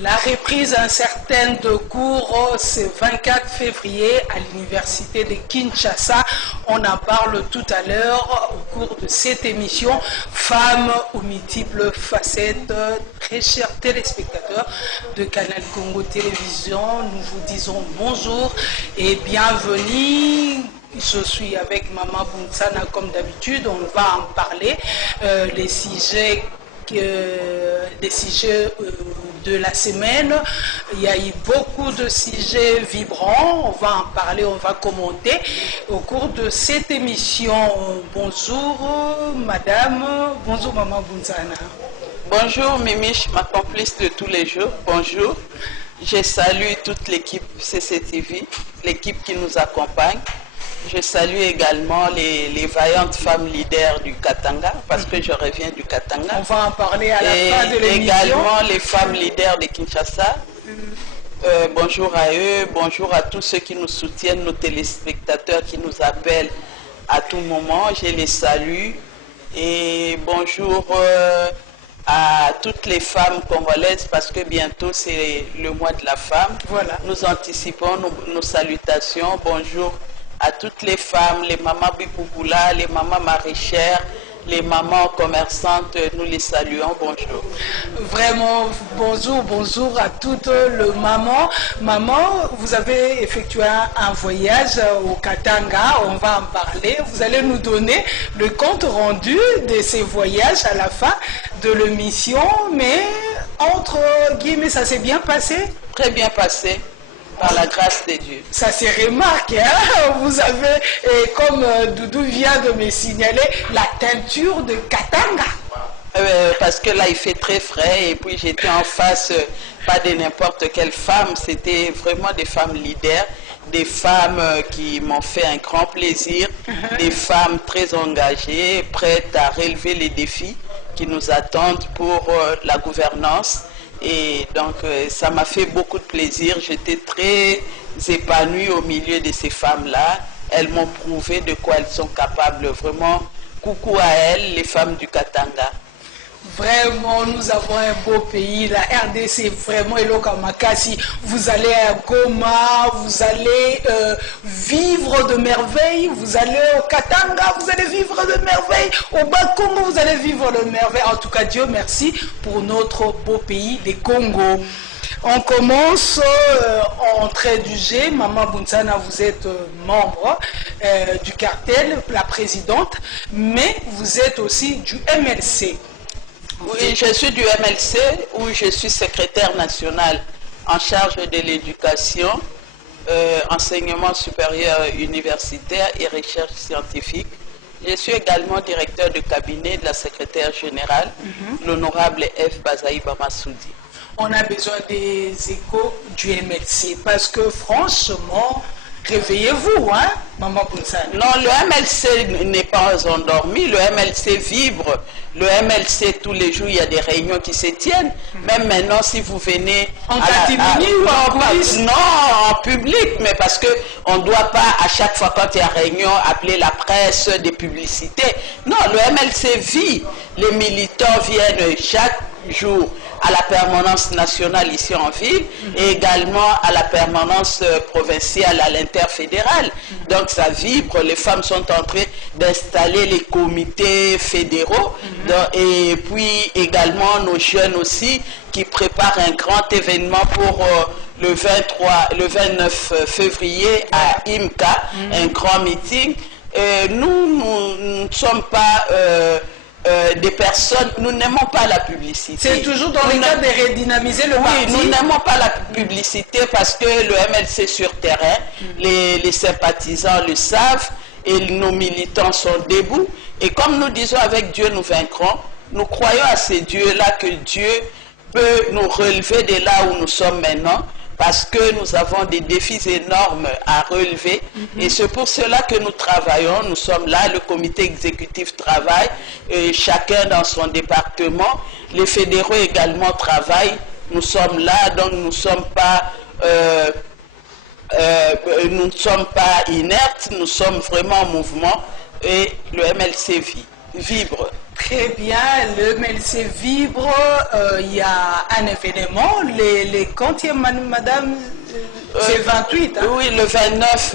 La reprise incertaine de cours ce 24 février à l'université de Kinshasa. On en parle tout à l'heure au cours de cette émission Femmes aux multiples facettes. Très chers téléspectateurs de Canal Congo Télévision, nous vous disons bonjour et bienvenue. Je suis avec Maman Buntsana comme d'habitude. On va en parler. Les sujets de la semaine. Il y a eu beaucoup de sujets vibrants. On va en parler, on va commenter au cours de cette émission. Bonjour madame, bonjour maman Buntsana. Bonjour Mimiche, ma complice de tous les jours. Bonjour. Je salue toute l'équipe CCTV, l'équipe qui nous accompagne. Je salue également les vaillantes femmes leaders du Katanga, parce que je reviens du Katanga. On va en parler à la fin de l'émission. Également les femmes leaders de Kinshasa. Bonjour à eux, bonjour à tous ceux qui nous soutiennent, nos téléspectateurs qui nous appellent à tout moment. Je les salue. Et bonjour à toutes les femmes congolaises, parce que bientôt c'est le mois de la femme. Voilà. Nous anticipons nos salutations. Bonjour à toutes les femmes, les mamans Bipouboula, les mamans maraîchères, les mamans commerçantes, nous les saluons, bonjour. Vraiment, bonjour à toutes les mamans. Maman, vous avez effectué un voyage au Katanga, on va en parler. Vous allez nous donner le compte rendu de ces voyages à la fin de l'émission, mais entre guillemets, ça s'est bien passé? Très bien passé. Par la grâce de Dieu. Ça se remarque, hein? Vous avez, comme Doudou vient de me signaler, la teinture de Katanga. Parce que là, il fait très frais et puis j'étais en face, pas de n'importe quelle femme, c'était vraiment des femmes leaders, des femmes qui m'ont fait un grand plaisir, des femmes très engagées, prêtes à relever les défis qui nous attendent pour la gouvernance. Et donc, ça m'a fait beaucoup de plaisir. J'étais très épanouie au milieu de ces femmes-là. Elles m'ont prouvé de quoi elles sont capables. Vraiment, coucou à elles, les femmes du Katanga. Vraiment, nous avons un beau pays. La RDC, vraiment, Eloka Makasi. Vous allez à Goma, vous allez vivre de merveilles. Vous allez au Katanga, vous allez vivre de merveilles. Au Bas-Congo, vous allez vivre de merveilles. En tout cas, Dieu merci pour notre beau pays, les Congo. On commence entrée du jeu. Maman Buntsana, vous êtes membre du cartel, la présidente, mais vous êtes aussi du MLC. Oui, je suis du MLC où je suis secrétaire national en charge de l'éducation, enseignement supérieur universitaire et recherche scientifique. Je suis également directeur de cabinet de la secrétaire générale, l'honorable F. Bazaï Bamassoudi. On a besoin des échos du MLC parce que franchement, réveillez-vous, hein, Maman Buntsana. Non, le MLC n'est pas endormi, le MLC vibre. Le MLC, tous les jours, il y a des réunions qui se tiennent. Même maintenant, si vous venez... En catimini ou en police? Non, en public, mais parce qu'on ne doit pas, à chaque fois quand il y a réunion, appeler la presse, des publicités. Non, le MLC vit. Les militants viennent chaque jour à la permanence nationale ici en ville et également à la permanence provinciale à l'interfédéral. Donc ça vibre, les femmes sont en train d'installer les comités fédéraux et puis également nos jeunes aussi qui préparent un grand événement pour le 29 février à IMCA, un grand meeting. Nous ne sommes pas... des personnes, nous n'aimons pas la publicité. C'est toujours dans le cadre de redynamiser le parti. Oui, nous n'aimons pas la publicité parce que le MLC sur terrain, les sympathisants le savent et nos militants sont debout. Et comme nous disons avec Dieu nous vaincrons, nous croyons à ces dieux-là que Dieu peut nous relever de là où nous sommes maintenant, parce que nous avons des défis énormes à relever et c'est pour cela que nous travaillons. Nous sommes là, le comité exécutif travaille, chacun dans son département, les fédéraux également travaillent, nous sommes là, donc nous ne sommes pas inertes, nous sommes vraiment en mouvement et le MLC vibre. Très bien, le MLC vibre, il y a un événement, les quantièmes, madame, c'est 28, hein? Oui, le 29,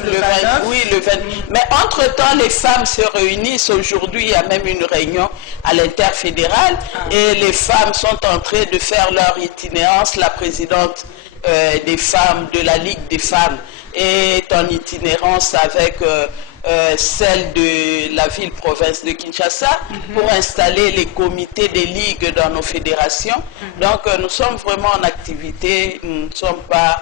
oui, le 20. Mais entre-temps, les femmes se réunissent. Aujourd'hui, il y a même une réunion à l'interfédéral et les femmes sont en train de faire leur itinérance. La présidente des femmes, de la Ligue des femmes, est en itinérance avec celle de la ville-province de Kinshasa pour installer les comités des ligues dans nos fédérations. Donc, nous sommes vraiment en activité, nous ne sommes pas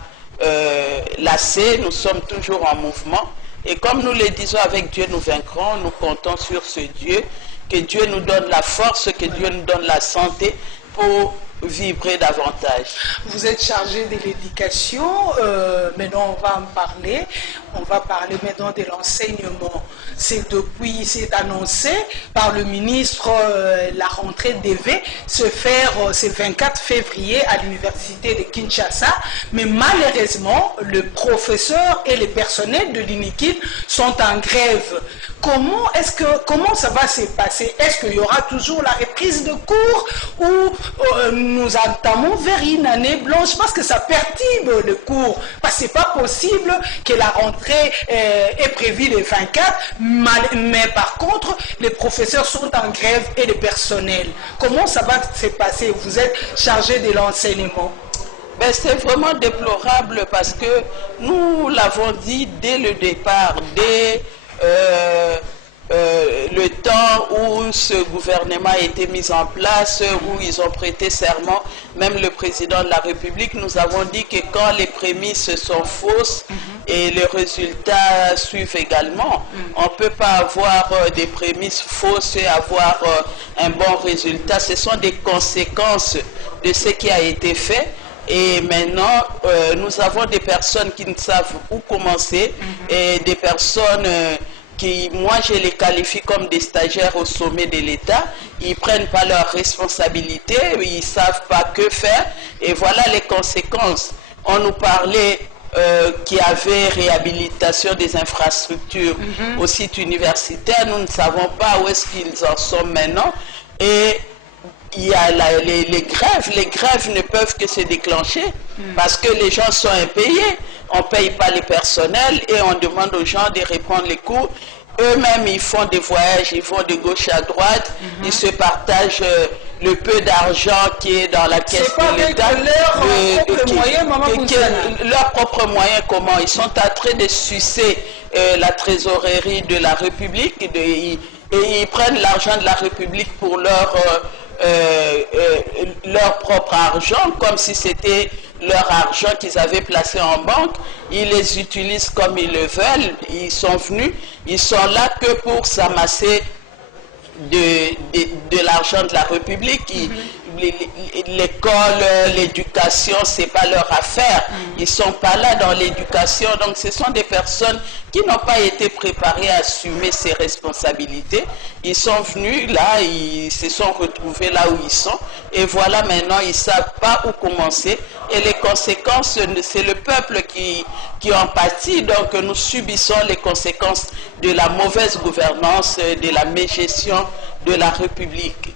lassés, nous sommes toujours en mouvement. Et comme nous le disons, avec Dieu nous vaincrons, nous comptons sur ce Dieu, que Dieu nous donne la force, que Dieu nous donne la santé pour vibrer davantage. Vous êtes chargé de l'éducation, maintenant on va en parler. On va parler maintenant de l'enseignement. C'est annoncé par le ministre, la rentrée devait se faire ce 24 février à l'université de Kinshasa, mais malheureusement, le professeur et les personnels de l'UNIKID sont en grève. Comment ça va se passer? Est-ce qu'il y aura toujours la reprise de cours ou nous entamons vers une année blanche parce que ça perturbe le cours? Parce que c'est pas possible que la rentrée est prévue le 24, mais par contre, les professeurs sont en grève et le personnel. Comment ça va se passer? Vous êtes chargé de l'enseignement. Ben, c'est vraiment déplorable parce que nous l'avons dit dès le départ, dès le temps où ce gouvernement a été mis en place, où ils ont prêté serment, même le président de la République, nous avons dit que quand les prémices sont fausses et les résultats suivent également, on ne peut pas avoir des prémices fausses et avoir un bon résultat. Ce sont des conséquences de ce qui a été fait. Et maintenant, nous avons des personnes qui ne savent où commencer et des personnes qui, moi, je les qualifie comme des stagiaires au sommet de l'État. Ils ne prennent pas leurs responsabilités, ils ne savent pas que faire. Et voilà les conséquences. On nous parlait qu'il y avait réhabilitation des infrastructures au site universitaire. Nous ne savons pas où est-ce qu'ils en sont maintenant. Et il y a les grèves ne peuvent que se déclencher parce que les gens sont impayés, on ne paye pas les personnels et on demande aux gens de reprendre les cours. Eux-mêmes, ils font des voyages, ils vont de gauche à droite, ils se partagent le peu d'argent qui est dans la caisse de l'État. Leurs propres moyens, comment? Ils sont en train de sucer la trésorerie de la République et ils prennent l'argent de la République pour leur propre argent, comme si c'était leur argent qu'ils avaient placé en banque. Ils les utilisent comme ils le veulent. Ils sont venus, ils sont là que pour s'amasser de l'argent de la République. L'école, l'éducation, c'est pas leur affaire. Ils sont pas là dans l'éducation. Donc ce sont des personnes qui n'ont pas été préparées à assumer ces responsabilités. Ils sont venus là, ils se sont retrouvés là où ils sont. Et voilà, maintenant, ils savent pas où commencer. Et les conséquences, c'est le peuple qui en pâtit. Donc nous subissons les conséquences de la mauvaise gouvernance, de la mégestion de la République.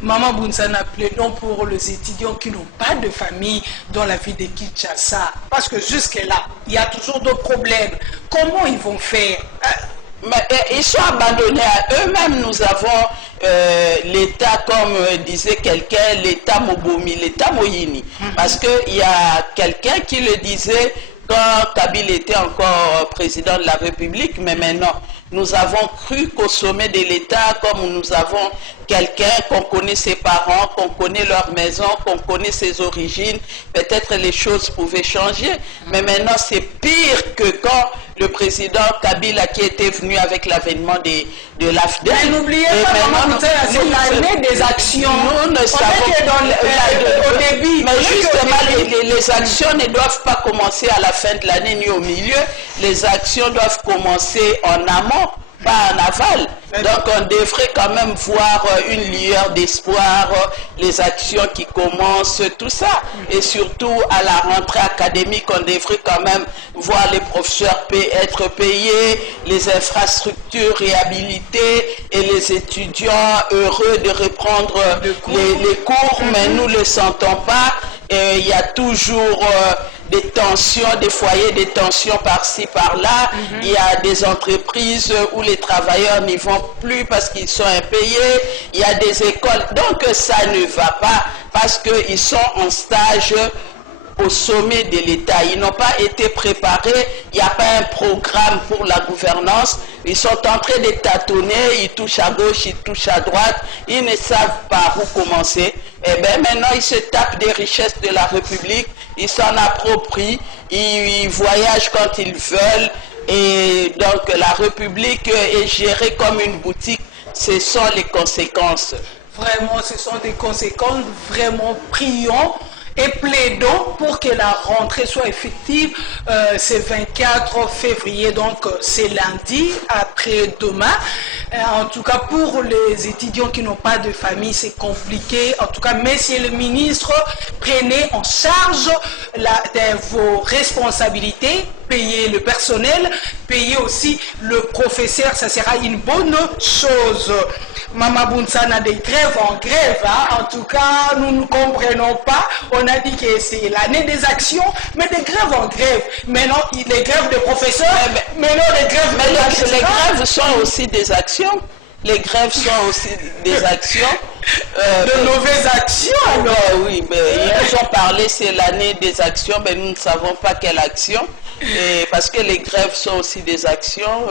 Maman Bounsana, plaidons pour les étudiants qui n'ont pas de famille dans la ville de Kinshasa. Parce que jusque-là, il y a toujours d'autres problèmes. Comment ils vont faire? Mais, ils sont abandonnés à eux-mêmes. Nous avons l'État, comme disait quelqu'un, l'État Mobomi, l'État Moyini. Parce qu'il y a quelqu'un qui le disait quand Kabila était encore président de la République, mais maintenant, nous avons cru qu'au sommet de l'État, comme nous avons quelqu'un qu'on connaît ses parents, qu'on connaît leur maison, qu'on connaît ses origines, peut-être les choses pouvaient changer. Mais maintenant, c'est pire que quand le président Kabila qui était venu avec l'avènement de l'AFDEL. Mais n'oubliez pas, c'est l'année des actions. Nous ne savons pas au début. Mais justement, les actions ne doivent pas commencer à la fin de l'année ni au milieu. Les actions doivent commencer en amont, pas en aval. Donc on devrait quand même voir une lueur d'espoir, les actions qui commencent, tout ça. Et surtout à la rentrée académique, on devrait quand même voir les professeurs être payés, les infrastructures réhabilitées et les étudiants heureux de reprendre les cours, mais nous ne le sentons pas. Et il y a toujours des tensions, des foyers de tensions par-ci, par-là. Il y a des entreprises où les travailleurs n'y vont plus parce qu'ils sont impayés. Il y a des écoles. Donc ça ne va pas parce qu'ils sont en stage au sommet de l'État. Ils n'ont pas été préparés, il n'y a pas un programme pour la gouvernance. Ils sont en train de tâtonner, ils touchent à gauche, ils touchent à droite, ils ne savent pas où commencer. Et bien maintenant, ils se tapent des richesses de la République, ils s'en approprient, ils voyagent quand ils veulent. Et donc la République est gérée comme une boutique. Ce sont les conséquences. Vraiment, ce sont des conséquences. Vraiment, prions et plaidons pour que la rentrée soit effective. C'est 24 février, donc c'est lundi, après-demain. En tout cas, pour les étudiants qui n'ont pas de famille, c'est compliqué. En tout cas, messieurs les ministres, prenez en charge vos responsabilités, payez le personnel, payez aussi le professeur, ça sera une bonne chose. Mama Bunsana, des grèves en grève, hein? En tout cas, nous ne comprenons pas. On a dit que c'est l'année des actions, mais des grèves en grève. Maintenant, les grèves de professeurs, maintenant les grèves mais les grèves sont aussi des actions. Les grèves sont aussi des actions. De mauvaises actions alors. Oui, mais ils nous ont parlé, c'est l'année des actions, mais nous ne savons pas quelle action. Et parce que les grèves sont aussi des actions.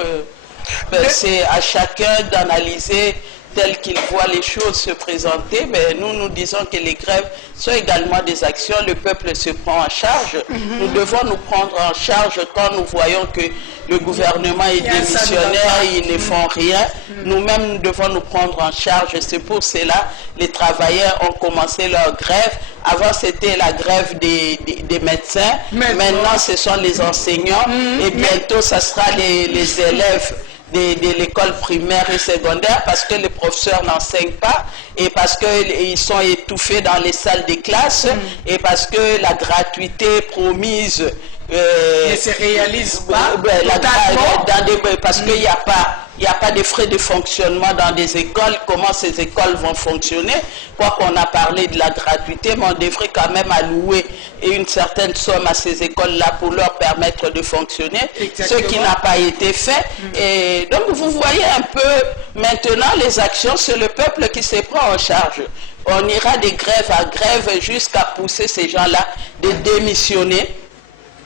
C'est à chacun d'analyser tel qu'il voit les choses se présenter, mais nous disons que les grèves sont également des actions, le peuple se prend en charge. Nous devons nous prendre en charge quand nous voyons que le gouvernement est démissionnaire, ils ne font rien. Nous-mêmes, nous devons nous prendre en charge. C'est pour cela les travailleurs ont commencé leur grève. Avant, c'était la grève des médecins. Maintenant, ce sont les enseignants. Et bientôt, ça sera les élèves de l'école primaire et secondaire parce que les professeurs n'enseignent pas et parce qu'ils sont étouffés dans les salles de classe et parce que la gratuité promise ne se réalise pas parce qu'il n'y a pas de frais de fonctionnement dans des écoles. Comment ces écoles vont fonctionner? Quoi qu'on a parlé de la gratuité, mais on devrait quand même allouer une certaine somme à ces écoles-là pour leur permettre de fonctionner. Exactement. Ce qui n'a pas été fait. Et donc vous voyez un peu maintenant les actions, c'est le peuple qui se prend en charge. On ira de grève à grève jusqu'à pousser ces gens-là de démissionner.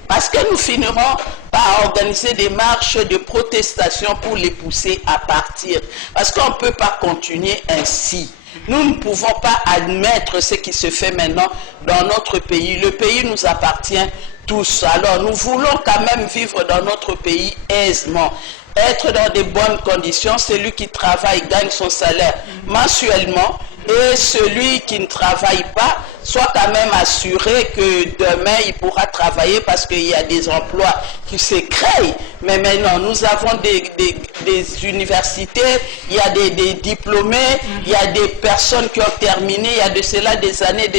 Parce que nous finirons par organiser des marches de protestation pour les pousser à partir. Parce qu'on ne peut pas continuer ainsi. Nous ne pouvons pas admettre ce qui se fait maintenant dans notre pays. Le pays nous appartient tous. Alors nous voulons quand même vivre dans notre pays aisément. Être dans de bonnes conditions, celui qui travaille gagne son salaire mensuellement et celui qui ne travaille pas soit quand même assuré que demain il pourra travailler parce qu'il y a des emplois qui se créent. Mais maintenant, nous avons des universités, il y a des diplômés, il y a des personnes qui ont terminé, il y a de cela des années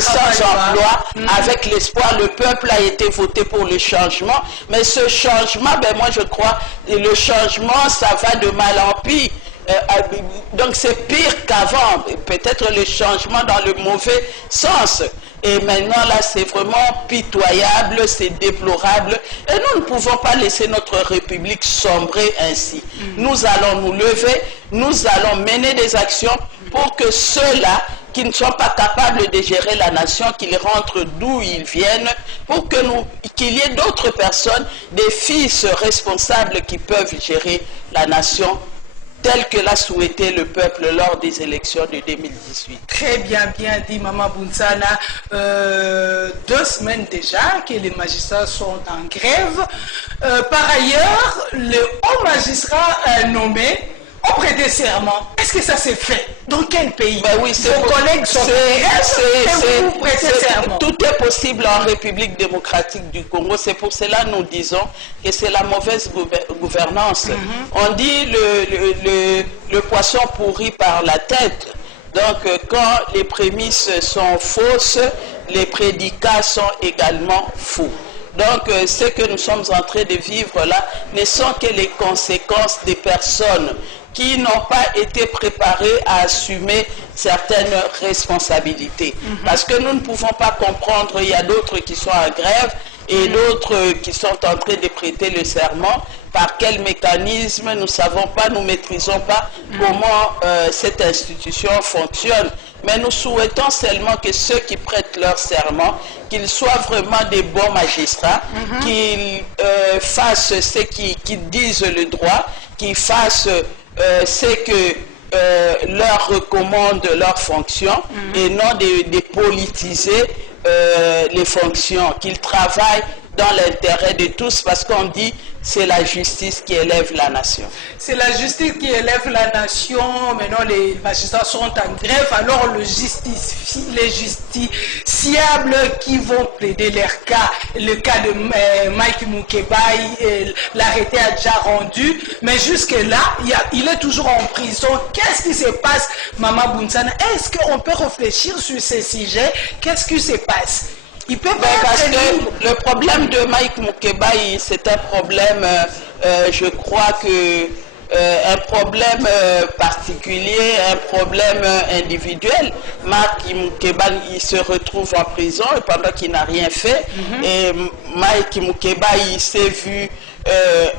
sans emploi. Avec l'espoir, le peuple a été voté pour le changement. Mais ce changement, moi je crois, le changement, ça va de mal en pire. Donc c'est pire qu'avant, peut-être le changement dans le mauvais sens. Et maintenant là c'est vraiment pitoyable, c'est déplorable. Et nous ne pouvons pas laisser notre République sombrer ainsi. Nous allons nous lever, nous allons mener des actions pour que ceux-là qui ne sont pas capables de gérer la nation, qu'ils rentrent d'où ils viennent, pour que qu'il y ait d'autres personnes, des fils responsables qui peuvent gérer la nation tel que l'a souhaité le peuple lors des élections de 2018. Très bien dit, Mama Bunsana. 2 semaines déjà que les magistrats sont en grève. Par ailleurs, le haut magistrat nommé ont prêté serment. Est-ce que ça s'est fait? Dans quel pays? Ben oui, vos collègues sont vous prêtez serment. Tout est possible en République démocratique du Congo. C'est pour cela que nous disons que c'est la mauvaise gouvernance. On dit le poisson pourri par la tête. Donc, quand les prémices sont fausses, les prédicats sont également faux. Donc, ce que nous sommes en train de vivre là ne sont que les conséquences des personnes qui n'ont pas été préparées à assumer certaines responsabilités. Parce que nous ne pouvons pas comprendre, il y a d'autres qui sont en grève et d'autres qui sont en train de prêter le serment. Par quel mécanisme, nous ne savons pas, nous ne maîtrisons pas comment cette institution fonctionne. Mais nous souhaitons seulement que ceux qui prêtent leur serment, qu'ils soient vraiment des bons magistrats, qu'ils fassent ce qu'ils disent le droit, qu'ils fassent ce que leur recommande leur fonction et non de politiser les fonctions, qu'ils travaillent dans l'intérêt de tous, parce qu'on dit c'est la justice qui élève la nation. C'est la justice qui élève la nation. Maintenant, les magistrats sont en grève. Alors, les justiciables qui vont plaider leur cas, le cas de Mike Mukebai, l'arrêté a déjà rendu. Mais jusque-là, il est toujours en prison. Qu'est-ce qui se passe, Maman Bounsana? Est-ce qu'on peut réfléchir sur ces sujets? Qu'est-ce qui se passe? Il peut pas parce que le problème de Mike Mukebai, c'est un problème, je crois que un problème particulier, un problème individuel. Mike Mukebai, il se retrouve en prison et pendant qu'il n'a rien fait. Et Mike Mukebai, il s'est vu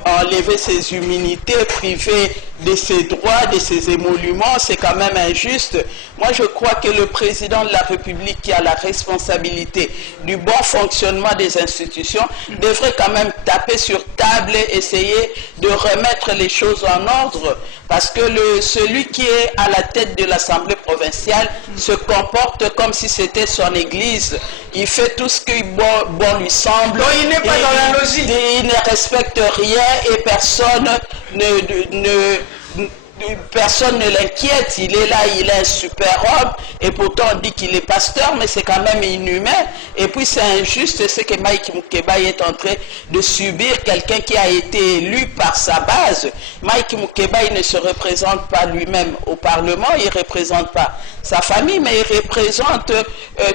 enlever ses immunités, priver de ses droits, de ses émoluments, c'est quand même injuste. Moi, je crois que le président de la République qui a la responsabilité du bon fonctionnement des institutions devrait quand même taper sur table et essayer de remettre les choses en ordre. Parce que celui qui est à la tête de l'Assemblée provinciale se comporte comme si c'était son église. Il fait tout ce qui bon lui semble. Donc il n'est pas dans la logique. Il ne respecte rien et personne personne ne l'inquiète. Il est là, il est un super homme et pourtant on dit qu'il est pasteur, mais c'est quand même inhumain. Et puis c'est injuste ce que Mike Mukebai est en train de subir, quelqu'un qui a été élu par sa base. Mike Mukebai ne se représente pas lui-même au Parlement, il ne représente pas sa famille, mais il représente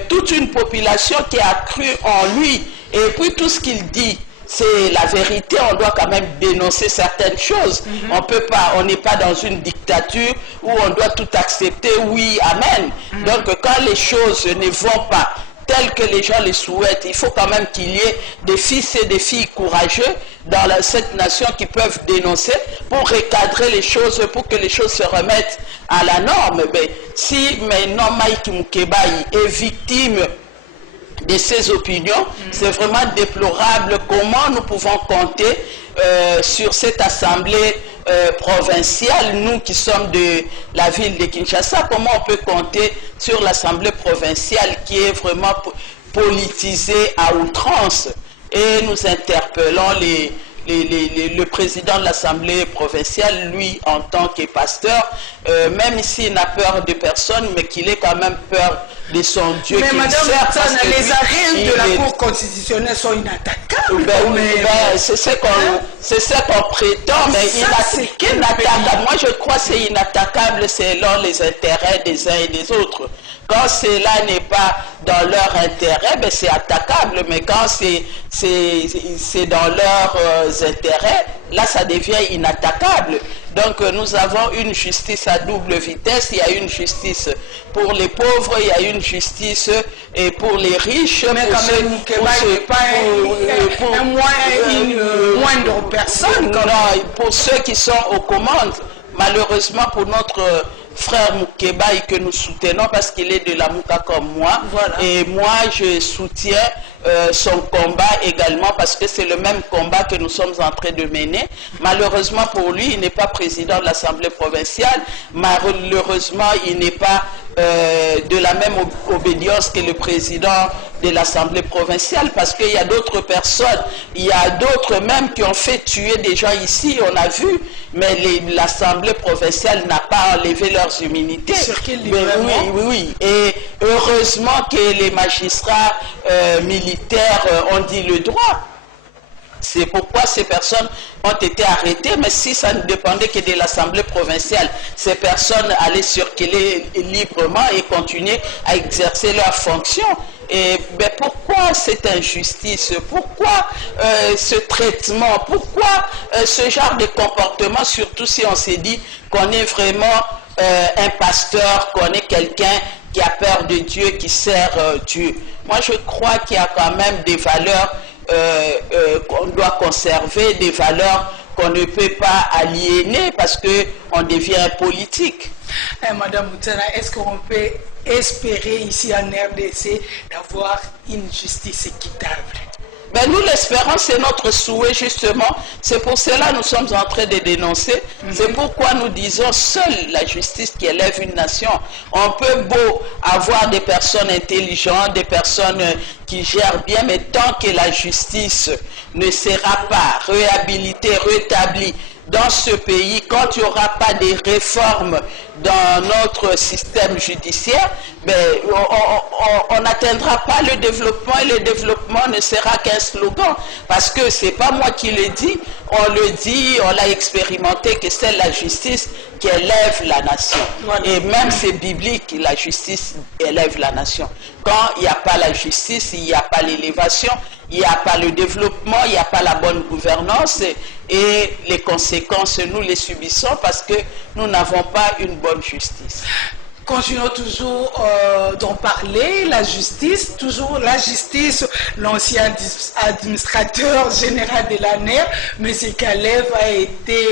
toute une population qui a cru en lui. Et puis tout ce qu'il dit, c'est la vérité, on doit quand même dénoncer certaines choses. On peut pas, on n'est pas dans une dictature où on doit tout accepter, oui, amen. Donc quand les choses ne vont pas telles que les gens les souhaitent, il faut quand même qu'il y ait des fils et des filles courageux dans cette nation qui peuvent dénoncer pour recadrer les choses, pour que les choses se remettent à la norme. Mais si maintenant Mike Mukebai est victime de ses opinions, c'est vraiment déplorable. Comment nous pouvons compter sur cette assemblée provinciale, nous qui sommes de la ville de Kinshasa, comment on peut compter sur l'assemblée provinciale qui est vraiment politisée à outrance? Et nous interpellons le président de l'Assemblée provinciale, lui, en tant que pasteur, même s'il n'a peur de personne, mais qu'il ait quand même peur de son Dieu. Mais Madame Bounsana, les arrêts de la Cour constitutionnelle sont inattaquables. C'est ce qu'on prétend, mais inattaquable. Moi, je crois que c'est inattaquable selon les intérêts des uns et des autres. Quand cela n'est pas dans leur intérêt, ben c'est attaquable. Mais quand c'est dans leurs intérêts, là, ça devient inattaquable. Donc, nous avons une justice à double vitesse. Il y a une justice pour les pauvres, il y a une justice pour les riches. Mais quand même, Mukebai n'est pas une moindre personne. Non, pour ceux qui sont aux commandes, malheureusement pour notre frère Mukebai que nous soutenons parce qu'il est de la Mouka comme moi, voilà. Et moi je soutiens son combat également, parce que c'est le même combat que nous sommes en train de mener. Malheureusement pour lui, il n'est pas président de l'Assemblée provinciale. Malheureusement, il n'est pas de la même obédience que le président de l'Assemblée provinciale, parce qu'il y a d'autres personnes, il y a d'autres même qui ont fait tuer des gens ici, on a vu, mais l'Assemblée provinciale n'a pas enlevé leurs immunités. Oui. Et heureusement que les magistrats militaires ont dit le droit. C'est pourquoi ces personnes ont été arrêtées, mais si ça ne dépendait que de l'Assemblée provinciale, ces personnes allaient circuler librement et continuer à exercer leurs fonctions. Et ben, pourquoi cette injustice? Pourquoi ce traitement? Pourquoi ce genre de comportement, surtout si on s'est dit qu'on est vraiment un pasteur, qu'on est quelqu'un qui a peur de Dieu, qui sert Dieu? Moi, je crois qu'il y a quand même des valeurs qu'on doit conserver, des valeurs qu'on ne peut pas aliéner parce qu'on devient politique. Madame Moutana, est-ce qu'on peut espérer ici en RDC d'avoir une justice équitable? Ben nous l'espérons, c'est notre souhait justement. C'est pour cela que nous sommes en train de dénoncer. C'est pourquoi nous disons seule la justice qui élève une nation. On peut beau avoir des personnes intelligentes, des personnes qui gèrent bien, mais tant que la justice ne sera pas réhabilitée, rétablie dans ce pays, quand il n'y aura pas de réformes dans notre système judiciaire, ben, on n'atteindra pas le développement, et le développement ne sera qu'un slogan. Parce que ce n'est pas moi qui le dis, on l'a expérimenté, que c'est la justice qui élève la nation. Voilà. Et même c'est biblique, la justice élève la nation. Quand il n'y a pas la justice, il n'y a pas l'élévation, il n'y a pas le développement, il n'y a pas la bonne gouvernance, et les conséquences, nous les subissons parce que nous n'avons pas une bonne justice. Continuons toujours d'en parler, la justice, l'ancien administrateur général de l'ANER, M. Kalev, a été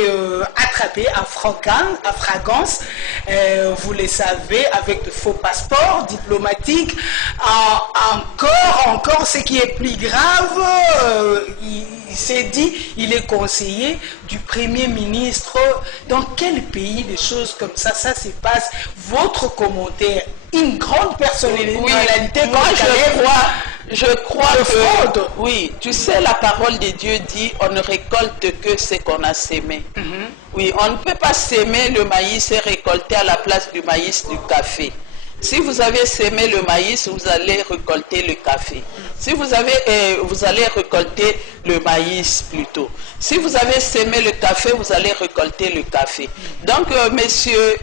attrapé à Fragance, vous le savez, avec de faux passeports diplomatiques. Encore, ce qui est plus grave, il s'est dit, il est conseiller du Premier ministre. Dans quel pays des choses comme ça se passe? Votre commentaire, une grande personnalité, oui, moi je crois que, oui, tu sais, la parole de Dieu dit, on ne récolte que ce qu'on a sémé. Oui, on ne peut pas s'aimer le maïs et récolter à la place du maïs du café. Si vous avez sémé le maïs, vous allez récolter le café. Si vous allez récolter le maïs plutôt. Si vous avez sémé le café, vous allez récolter le café. Donc, messieurs,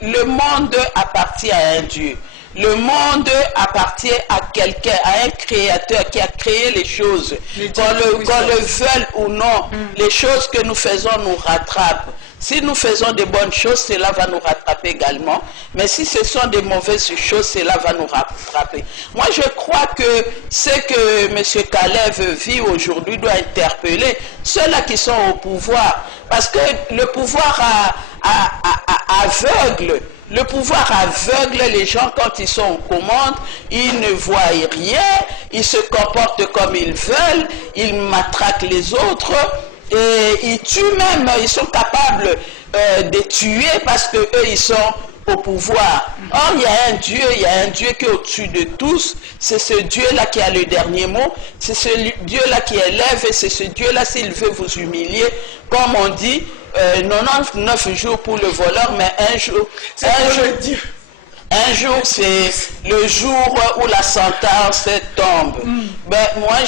le monde appartient à un Dieu. Le monde appartient à quelqu'un, à un créateur qui a créé les choses. Qu'on le veuille ou non, les choses que nous faisons nous rattrapent. Si nous faisons de bonnes choses, cela va nous rattraper également. Mais si ce sont de mauvaises choses, cela va nous rattraper. Moi, je crois que ce que M. Kalev vit aujourd'hui doit interpeller ceux-là qui sont au pouvoir. Parce que le pouvoir aveugle. Le pouvoir aveugle les gens quand ils sont aux commandes, ils ne voient rien, ils se comportent comme ils veulent, ils matraquent les autres et ils tuent même, ils sont capables de tuer parce que eux ils sont au pouvoir. Or, il y a un Dieu qui est au-dessus de tous, c'est ce Dieu-là qui a le dernier mot, c'est ce Dieu-là qui élève et c'est ce Dieu-là, s'il veut vous humilier, comme on dit, 99 jours pour le voleur, mais un jour, c'est le jour où la sentence tombe. Ben, moi,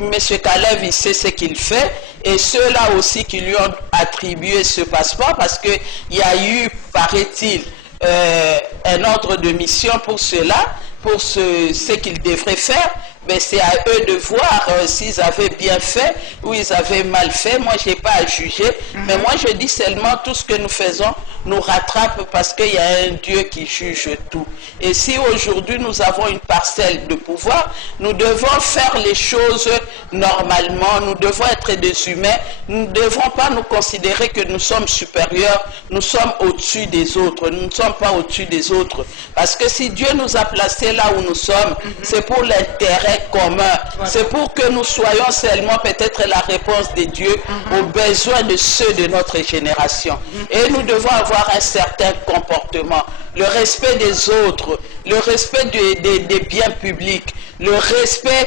M. Kalev, il sait ce qu'il fait, et ceux-là aussi qui lui ont attribué ce passeport, parce qu'il y a eu, paraît-il, un ordre de mission pour cela, pour ce qu'ils devraient faire. Mais c'est à eux de voir s'ils avaient bien fait ou ils avaient mal fait. Moi, je n'ai pas à juger. Mais moi, je dis seulement tout ce que nous faisons, nous rattrape parce qu'il y a un Dieu qui juge tout. Et si aujourd'hui nous avons une parcelle de pouvoir, nous devons faire les choses normalement, nous devons être des humains, nous ne devons pas nous considérer que nous sommes supérieurs, nous sommes au-dessus des autres, nous ne sommes pas au-dessus des autres. Parce que si Dieu nous a placés là où nous sommes, c'est pour l'intérêt commun, c'est pour que nous soyons seulement peut-être la réponse de Dieu aux besoins de ceux de notre génération. Et nous devons avoir un certain comportement, le respect des autres, le respect des biens publics, le respect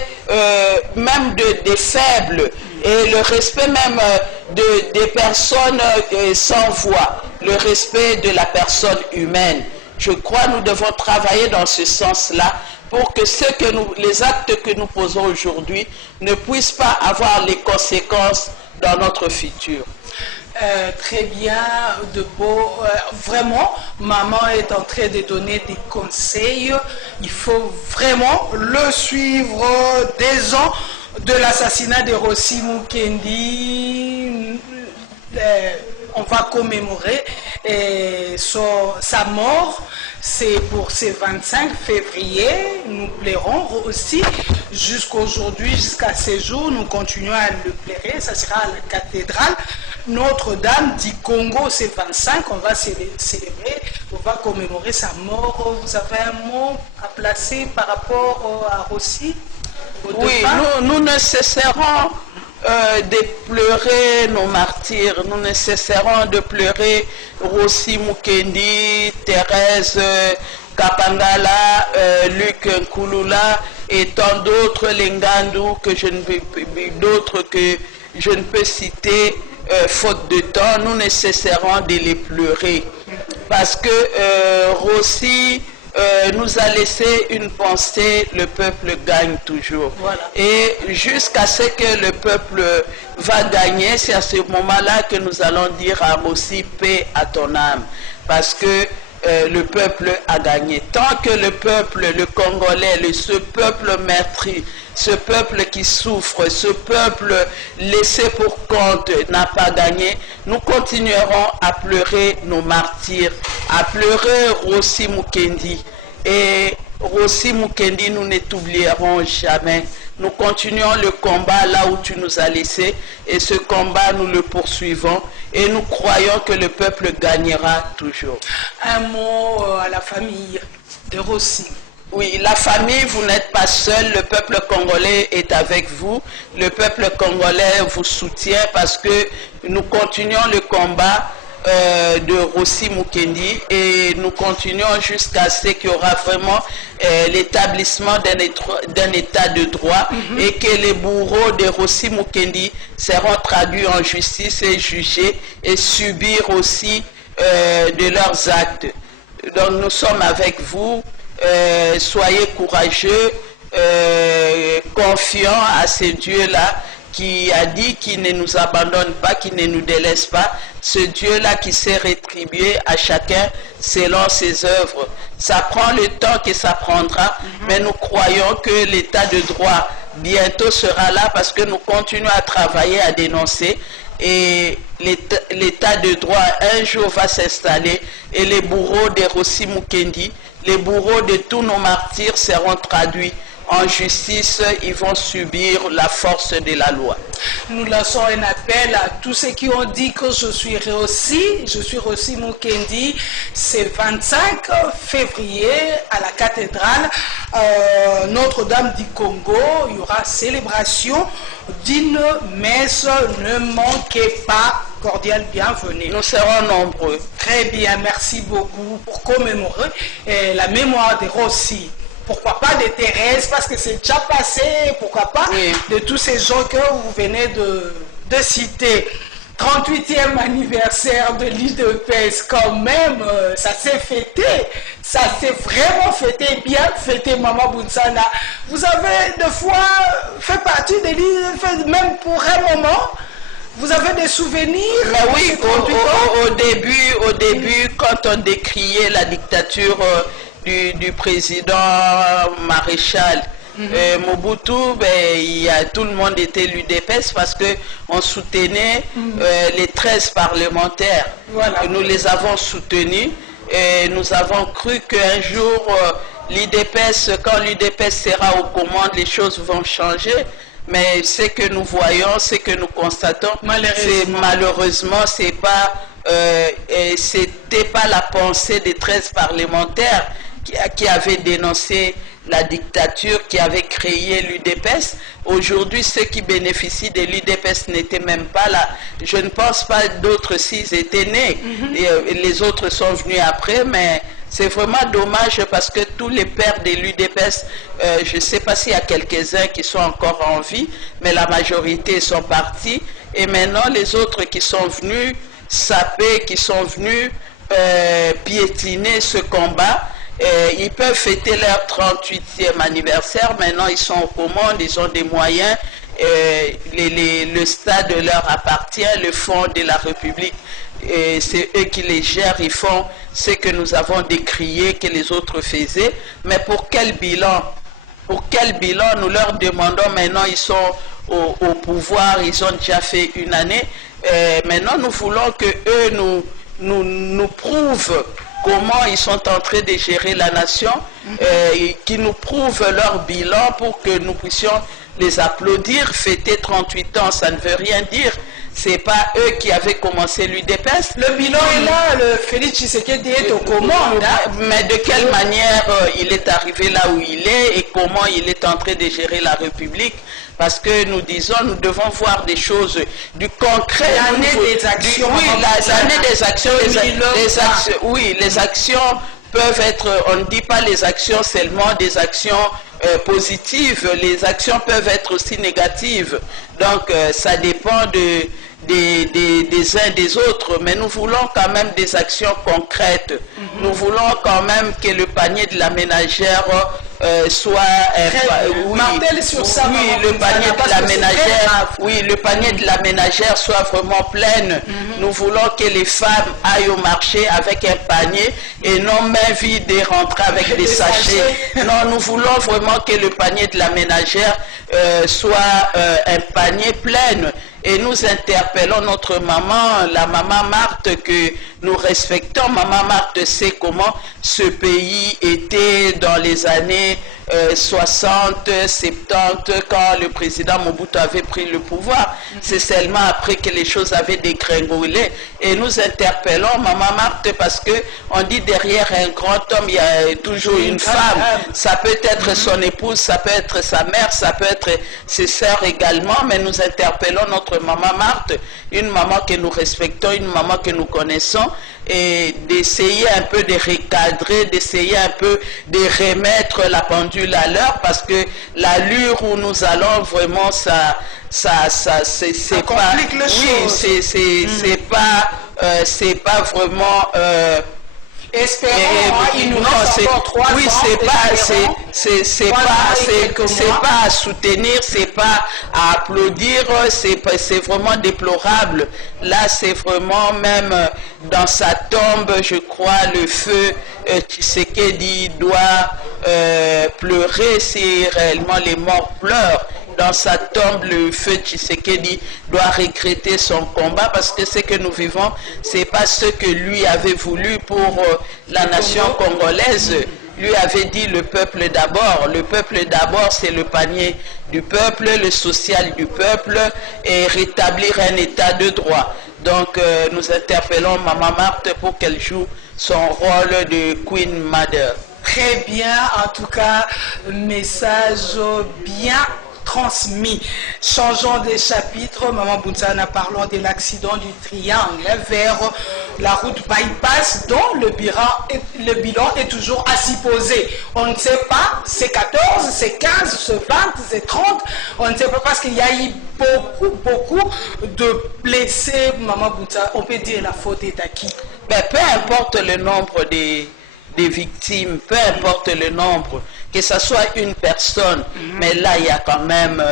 même des faibles et le respect même des personnes sans voix, le respect de la personne humaine. Je crois que nous devons travailler dans ce sens-là pour que les actes que nous posons aujourd'hui ne puissent pas avoir les conséquences dans notre futur. Très bien, de beau. Vraiment, maman est en train de donner des conseils. Il faut vraiment le suivre. Des ans de l'assassinat de Rossi Mukendi, on va commémorer sa mort. C'est pour ce 25 février. Nous plairons aussi jusqu'aujourd'hui, jusqu'à ce jour. Nous continuons à le plairer. Ça sera à la cathédrale Notre-Dame du Congo. C'est 25. On va célébrer. On va commémorer sa mort. Vous avez un mot à placer par rapport à Rossi? Oui, nous ne cesserons de pleurer nos martyrs, nous ne cesserons de pleurer Rossi Mukendi, Thérèse Kapangala, Luc Nkulula et tant d'autres, Lengandu, que je ne peux citer faute de temps. Nous ne cesserons de les pleurer parce que Rossi nous a laissé une pensée: le peuple gagne toujours. Voilà. Et jusqu'à ce que le peuple va gagner, c'est à ce moment-là que nous allons dire à Rossi: paix à ton âme, parce que le peuple a gagné. Tant que le peuple, le Congolais, ce peuple meurtri, ce peuple qui souffre, ce peuple laissé pour compte n'a pas gagné, nous continuerons à pleurer nos martyrs, à pleurer Rossi Mukendi. Et Rossi Mukendi, nous ne t'oublierons jamais. Nous continuons le combat là où tu nous as laissés, et ce combat nous le poursuivons et nous croyons que le peuple gagnera toujours. Un mot à la famille de Rossi. Oui, la famille, vous n'êtes pas seul, le peuple congolais est avec vous, le peuple congolais vous soutient parce que nous continuons le combat de Rossi Mukendi et nous continuons jusqu'à ce qu'il y aura vraiment l'établissement d'un état de droit et que les bourreaux de Rossi Mukendi seront traduits en justice et jugés et subir aussi de leurs actes. Donc nous sommes avec vous, soyez courageux, confiants à ce Dieu-là qui a dit qu'il ne nous abandonne pas, qu'il ne nous délaisse pas, ce Dieu-là qui sait rétribuer à chacun selon ses œuvres. Ça prend le temps que ça prendra, mais nous croyons que l'état de droit bientôt sera là parce que nous continuons à travailler, à dénoncer, et l'état de droit un jour va s'installer et les bourreaux de Rossi Mukendi, les bourreaux de tous nos martyrs seront traduits en justice, ils vont subir la force de la loi. Nous lançons un appel à tous ceux qui ont dit que je suis Rossi Mukendi. C'est 25 février à la cathédrale Notre-Dame du Congo. Il y aura célébration d'une messe. Ne manquez pas. Cordial bienvenue. Nous serons nombreux. Très bien, merci beaucoup pour commémorer la mémoire de Rossi. Pourquoi pas de Thérèse, parce que c'est déjà passé, pourquoi pas de tous ces gens que vous venez de citer. 38e anniversaire de l'IDPS, quand même, ça s'est fêté, ça s'est vraiment fêté, bien fêté, Maman Bounsana. Vous avez deux fois fait partie de l'IDPS, même pour un moment. Vous avez des souvenirs? Mais oui, au début, quand on décriait la dictature du président maréchal, Mobutu, tout le monde était l'UDPS parce qu'on soutenait les 13 parlementaires. Voilà. Nous les avons soutenus et nous avons cru qu'un jour, l'UDPS, quand l'UDPS sera aux commandes, les choses vont changer. Mais ce que nous voyons, ce que nous constatons, malheureusement, c'était pas la pensée des 13 parlementaires qui avaient dénoncé la dictature, qui avait créé l'UDPS. Aujourd'hui, ceux qui bénéficient de l'UDPS n'étaient même pas là. Je ne pense pas d'autres s'ils étaient nés. Et les autres sont venus après, mais c'est vraiment dommage parce que tous les pères de l'UDPS, je ne sais pas s'il y a quelques-uns qui sont encore en vie, mais la majorité sont partis. Et maintenant, les autres qui sont venus saper, qui sont venus piétiner ce combat, ils peuvent fêter leur 38e anniversaire. Maintenant, ils sont aux commandes, ils ont des moyens. Le stade leur appartient, le fonds de la République. C'est eux qui les gèrent, ils font ce que nous avons décrié, que les autres faisaient. Mais pour quel bilan? Pour quel bilan? Nous leur demandons maintenant, ils sont au pouvoir, ils ont déjà fait une année. Maintenant, nous voulons qu'eux nous prouvent comment ils sont en train de gérer la nation, qui nous prouvent leur bilan pour que nous puissions les applaudir. Fêter 38 ans, ça ne veut rien dire. C'est pas eux qui avaient commencé l'UDPS. Le bilan est là, le Félix Tshisekedi est aux commandes. Mais de quelle manière il est arrivé là où il est et comment il est en train de gérer la République? Parce que nous disons, nous devons voir des choses, du concret. L'année des actions. Oui, l'année des actions. Oui, les actions peuvent être, on ne dit pas les actions seulement des actions positives, les actions peuvent être aussi négatives. Donc ça dépend des uns des autres, mais nous voulons quand même des actions concrètes. Nous voulons quand même que le panier de la ménagère soit le panier de la ménagère soit vraiment plein. Nous voulons que les femmes aillent au marché avec un panier et non main vide et rentrer avec des sachets. Non, nous voulons vraiment que le panier de la ménagère soit un panier plein. Et nous interpellons notre maman, la maman Marthe, que nous respectons. Maman Marthe sait comment ce pays était dans les années 60, 70, quand le président Mobutu avait pris le pouvoir. C'est seulement après que les choses avaient dégringolé. Et nous interpellons Maman Marthe parce que on dit derrière un grand homme, il y a toujours une femme. Ça peut être son épouse, ça peut être sa mère, ça peut être ses sœurs également, mais nous interpellons notre Maman Marthe, une maman que nous respectons, une maman que nous connaissons, et d'essayer un peu de recadrer, d'essayer un peu de remettre la pendule à l'heure, parce que l'allure où nous allons vraiment, c'est pas, oui, c'est pas vraiment. Espérons, il nous reste encore 3 ans. Oui, c'est pas à soutenir, c'est pas à applaudir, c'est vraiment déplorable. Là, c'est vraiment même dans sa tombe, je crois, le feu Tshisekedi doit pleurer si réellement les morts pleurent. Dans sa tombe, le feu Tshisekedi doit regretter son combat parce que ce que nous vivons, c'est pas ce que lui avait voulu pour la nation congolaise. Lui avait dit le peuple d'abord. Le peuple d'abord, c'est le panier du peuple, le social du peuple et rétablir un état de droit. Donc nous interpellons Maman Marthe pour qu'elle joue son rôle de Queen Mother. Très bien, en tout cas, message bien transmis. Changeons de chapitre. Maman Bunzana, parlons de l'accident du triangle vers la route bypass dont le bilan est toujours à s'y poser. On ne sait pas, c'est 14, c'est 15, c'est 20, c'est 30. On ne sait pas parce qu'il y a eu beaucoup de blessés. Maman Bunzana, on peut dire la faute est à qui? Peu importe le nombre des victimes, peu importe le nombre, que ce soit une personne, mais là il y a quand même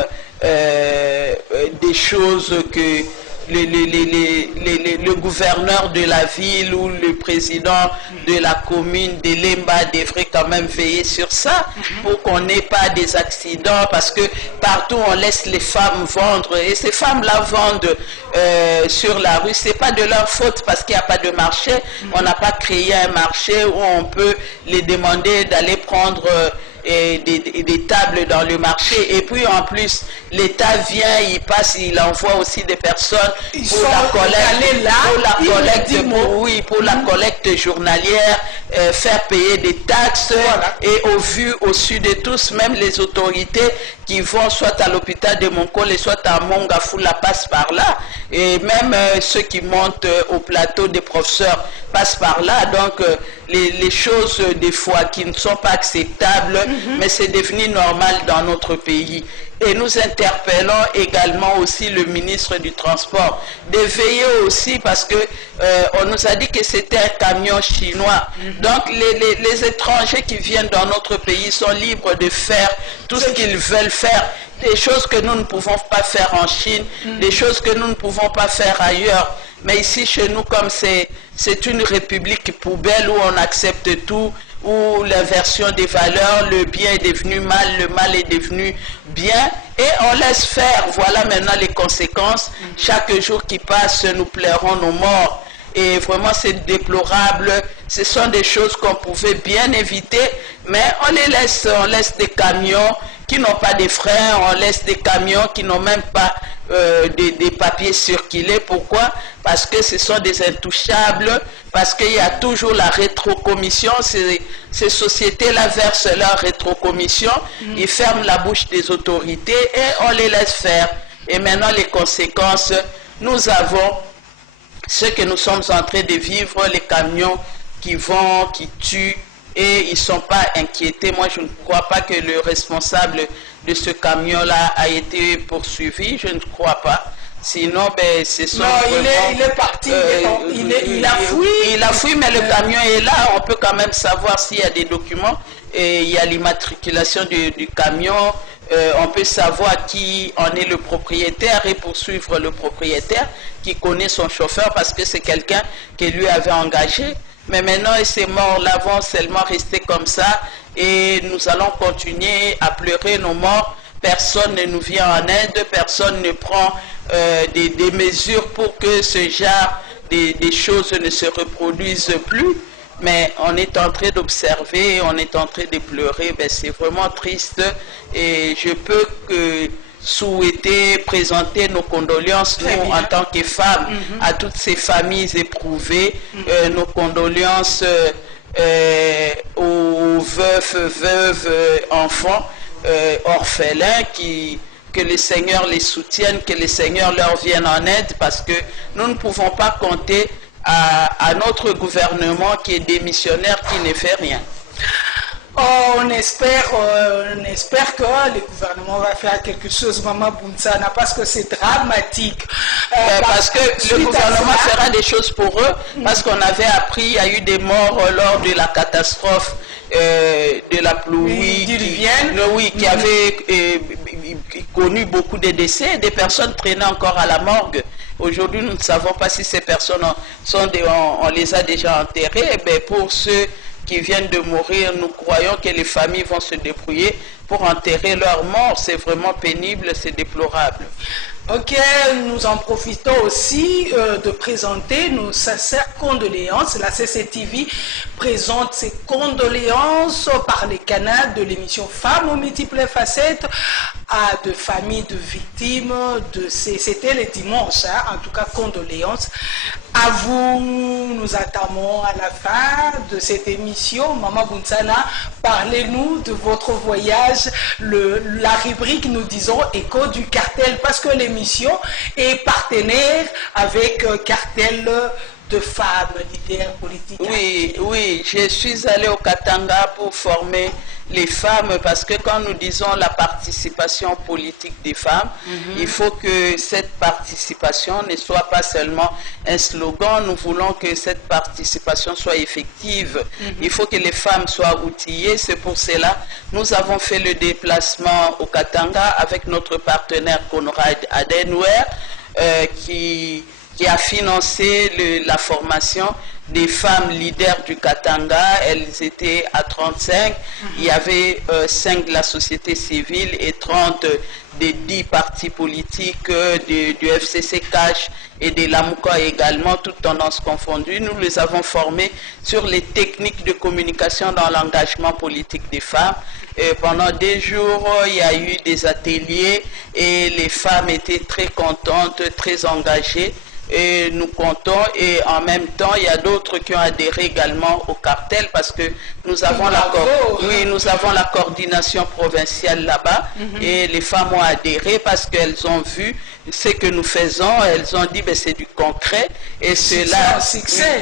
des choses que le gouverneur de la ville ou le président de la commune de Lemba devrait quand même veiller sur ça pour qu'on n'ait pas des accidents, parce que partout on laisse les femmes vendre et ces femmes-là vendent sur la rue. C'est pas de leur faute parce qu'il n'y a pas de marché. On n'a pas créé un marché où on peut les demander d'aller prendre des tables dans le marché, et puis en plus l'État vient, il passe, il envoie aussi des personnes pour la collecte journalière, faire payer des taxes, et au vu, au su de tous, même les autorités qui vont soit à l'hôpital de Moncol et soit à Mongafula passent par là, et même ceux qui montent au plateau des professeurs passent par là. Donc les choses des fois qui ne sont pas acceptables, mais c'est devenu normal dans notre pays. Et nous interpellons également aussi le ministre du Transport de veiller aussi, parce que on nous a dit que c'était un camion chinois. Donc les étrangers qui viennent dans notre pays sont libres de faire tout ce qu'ils veulent faire. Des choses que nous ne pouvons pas faire en Chine, des choses que nous ne pouvons pas faire ailleurs. Mais ici, chez nous, comme c'est une république poubelle où on accepte tout, où l'inversion des valeurs, le bien est devenu mal, le mal est devenu bien, et on laisse faire. Voilà maintenant les conséquences. Chaque jour qui passe, nous pleurons nos morts. Et vraiment, c'est déplorable. Ce sont des choses qu'on pouvait bien éviter, mais on les laisse. On laisse des camions qui n'ont pas de freins, on laisse des camions qui n'ont même pas des papiers circulés. Pourquoi? Parce que ce sont des intouchables, parce qu'il y a toujours la rétrocommission. Ces sociétés-là versent leur rétrocommission, ils ferment la bouche des autorités et on les laisse faire. Et maintenant, les conséquences, nous avons ce que nous sommes en train de vivre, les camions qui vont, qui tuent, et ils ne sont pas inquiétés. Moi, je ne crois pas que le responsable de ce camion-là a été poursuivi, je ne crois pas. Sinon, ben, c'est ça. Non, il est parti, il a fui. Il a fui, mais le camion est là. On peut quand même savoir s'il y a des documents. Et il y a l'immatriculation du camion. On peut savoir qui en est le propriétaire et poursuivre le propriétaire qui connaît son chauffeur, parce que c'est quelqu'un qui lui avait engagé. Mais maintenant, ces morts-là vont seulement rester comme ça, et nous allons continuer à pleurer nos morts. Personne ne nous vient en aide, personne ne prend des mesures pour que ce genre des choses ne se reproduisent plus. Mais on est en train d'observer, on est en train de pleurer. Ben, c'est vraiment triste, et je peux que souhaiter présenter nos condoléances, nous, en tant que femmes, à toutes ces familles éprouvées, nos condoléances aux veufs, veuves, enfants, orphelins, que le Seigneur les soutienne, que le Seigneur leur vienne en aide, parce que nous ne pouvons pas compter à notre gouvernement qui est démissionnaire, qui ne fait rien. On espère que le gouvernement va faire quelque chose, Maman Bounsana, parce que c'est dramatique. Parce que le gouvernement fera des choses pour eux, parce qu'on avait appris, il y a eu des morts lors de la catastrophe de la pluie, qui avait connu beaucoup de décès. Des personnes traînaient encore à la morgue. Aujourd'hui, nous ne savons pas si ces personnes on les a déjà enterrées. Et pour ceux qui viennent de mourir, nous croyons que les familles vont se débrouiller pour enterrer leurs morts. C'est vraiment pénible, c'est déplorable. Ok, nous en profitons aussi de présenter nos sincères condoléances. La CCTV présente ses condoléances par les canaux de l'émission Femmes aux multiples facettes à de familles de victimes de ces... C'était le dimanche, hein, en tout cas condoléances. À vous, nous attendons à la fin de cette émission. Maman Bounsana, parlez-nous de votre voyage, la rubrique, nous disons, Écho du cartel, parce que l'émission est partenaire avec Cartel de femmes, leaders politiques. Oui, je suis allée au Katanga pour former les femmes, parce que quand nous disons la participation politique des femmes, il faut que cette participation ne soit pas seulement un slogan. Nous voulons que cette participation soit effective. Il faut que les femmes soient outillées. C'est pour cela que nous avons fait le déplacement au Katanga avec notre partenaire Conrad Adenauer. qui a financé la formation des femmes leaders du Katanga. Elles étaient à 35. Il y avait 5 de la société civile et 30 des 10 partis politiques du FCC Cash et de l'AMUCA également, toutes tendances confondues. Nous les avons formées sur les techniques de communication dans l'engagement politique des femmes. Et pendant des jours, il y a eu des ateliers et les femmes étaient très contentes, très engagées. Et nous comptons, et en même temps, il y a d'autres qui ont adhéré également au cartel parce que nous avons, nous avons la coordination provinciale là-bas et les femmes ont adhéré parce qu'elles ont vu ce que nous faisons, elles ont dit ben, c'est du concret et cela,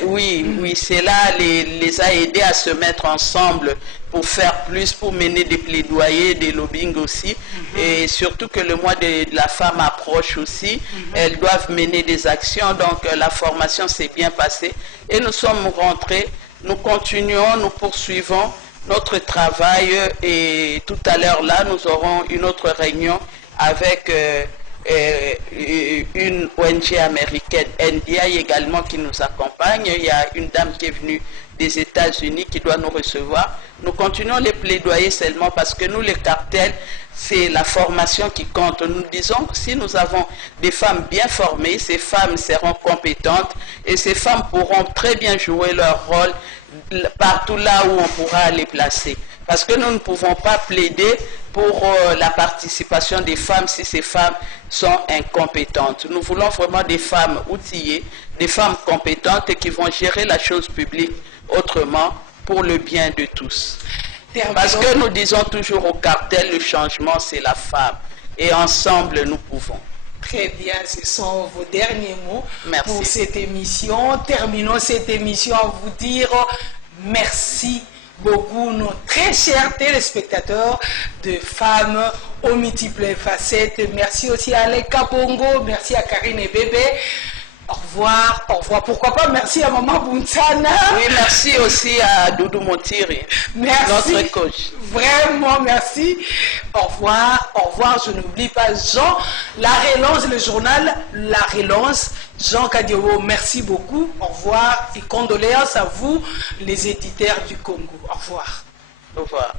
oui, cela les a aidés à se mettre ensemble pour faire plus, pour mener des plaidoyers, des lobbying aussi, et surtout que le mois de la femme approche aussi, elles doivent mener des actions, donc la formation s'est bien passée, et nous sommes rentrés, nous continuons, nous poursuivons notre travail, et tout à l'heure là, nous aurons une autre réunion avec une ONG américaine, NDI également, qui nous accompagne. Il y a une dame qui est venue des États-Unis qui doit nous recevoir. Nous continuons les plaidoyer seulement parce que nous, les cartels, c'est la formation qui compte. Nous disons que si nous avons des femmes bien formées, ces femmes seront compétentes et ces femmes pourront très bien jouer leur rôle partout là où on pourra les placer. Parce que nous ne pouvons pas plaider pour la participation des femmes si ces femmes sont incompétentes. Nous voulons vraiment des femmes outillées, des femmes compétentes et qui vont gérer la chose publique autrement pour le bien de tous. Parce que nous disons toujours au cartel, le changement c'est la femme et ensemble nous pouvons. Très bien, ce sont vos derniers mots. Merci. Pour cette émission. Terminons cette émission à vous dire merci beaucoup, nos très chers téléspectateurs de femmes aux multiples facettes. Merci aussi à Aleka Bongo, merci à Karine et Bébé. Au revoir, pourquoi pas, merci à Maman Buntsana. Oui, merci aussi à Doudou Montiri, merci, notre coach. Vraiment, merci. Au revoir, je n'oublie pas Jean, La Relance, le journal La Relance. Jean Kadiowo, merci beaucoup. Au revoir et condoléances à vous, les éditeurs du Congo. Au revoir. Au revoir.